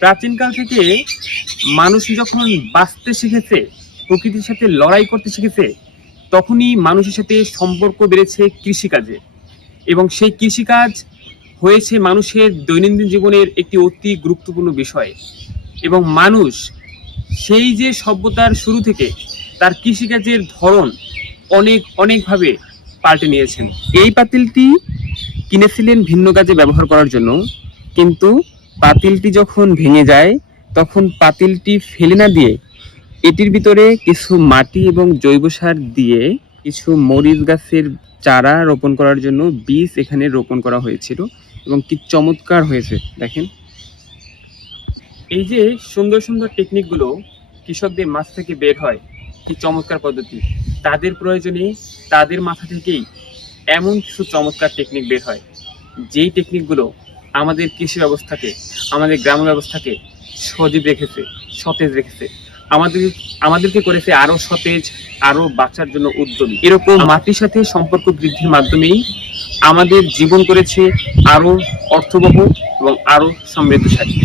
প্রাচীনকাল থেকে মানুষ যখন বাঁচতে শিখেছে, প্রকৃতির সাথে লড়াই করতে শিখেছে, তখনই মানুষের সাথে সম্পর্ক বেড়েছে কৃষিকাজে। এবং সেই কৃষিকাজ হয়েছে মানুষের দৈনন্দিন জীবনের একটি অতি গুরুত্বপূর্ণ বিষয়। এবং মানুষ সেই যে সভ্যতার শুরু থেকে তার কৃষিকাজের ধরন অনেকভাবে পাল্টে নিয়েছেন। এই পাতিলটি কিনেছিলেন ভিন্ন কাজে ব্যবহার করার জন্য, কিন্তু পাতিলটি যখন ভেঙে যায় তখন পাতিলটি ফেলে না দিয়ে এটির ভিতরে কিছু মাটি এবং জৈব সার দিয়ে কিছু মরিচ গাছের চারা রোপণ করার জন্য বীজ এখানে রোপণ করা হয়েছিল। এবং কি চমৎকার হয়েছে দেখেন। এই যে সুন্দর সুন্দর টেকনিকগুলো কৃষকদের মাছ থেকে বের হয়, কি চমৎকার পদ্ধতি। তাদের প্রয়োজনে তাদের মাথা থেকেই এমন কিছু চমৎকার টেকনিক বের হয়, যেই টেকনিকগুলো আমাদের কৃষি ব্যবস্থাকে, আমাদের গ্রাম ব্যবস্থাকে সজীব রেখেছে, সতেজ রেখেছে, আমাদেরকে করেছে আরো সতেজ, আরো বাঁচার জন্য উদ্যমী। এরকম মাটির সাথে সম্পর্ক বৃদ্ধির মাধ্যমেই আমাদের জীবন করেছে আরো অর্থবহ এবং আরো সমৃদ্ধশালী।